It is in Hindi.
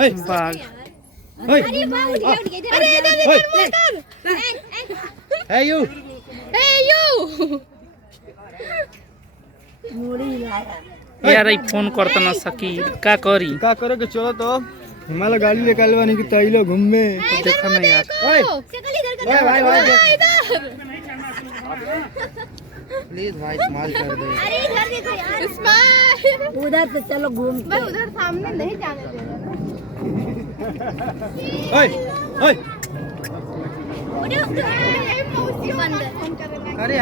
बाघ अरे बाघ उठ गया अरे इधर हे यू यार फोन करता ना सकी का करी का करे के चलो तो हिमालय गाड़ी लेकर आलवानी की तैलो घूमे देखा ना यार ओए शक्ल इधर ओए भाई भाई इधर प्लीज भाई स्माइल कर दे। अरे इधर देखो यार स्माइल उधर से चलो घूम मैं उधर सामने नहीं जाने दे रहा ओए ओए उधर बंद अरे